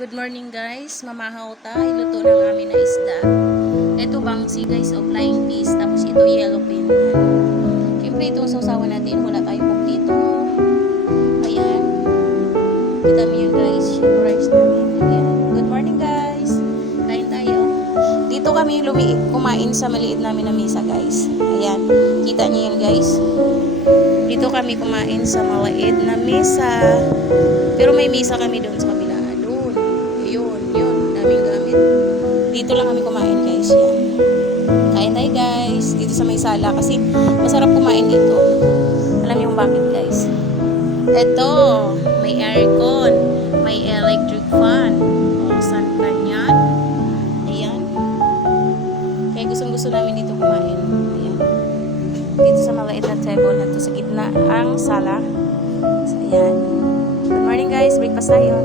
Good morning guys, mamahaw ta, iluto ng amin na isda. Ito bangsi guys o flying fish, tapos ito yellowfin. Siyempre itong sausawan natin, wala tayong kumpleto. Ayan, kita niyo yun guys, yung rice namin. Ayan. Good morning guys, kain tayo. Dito kami kumain sa maliit namin na mesa guys. Ayan, kita niyo yun guys. Dito kami kumain sa maliit na mesa. Pero may mesa kami doon sa kabila. Yun, daming gamit. Dito lang kami kumain guys. Yan. Kain tayo guys. Dito sa may sala kasi masarap kumain dito. Alam niyo bakit guys? Ito, may aircon, may electric fan. O, saan pa yan? Ayan. Kaya gustong-gusto namin dito kumain. Ayan. Dito sa maliit na table na to sa gitna ang sala. So, ayan. Good morning guys. Breakfast tayo.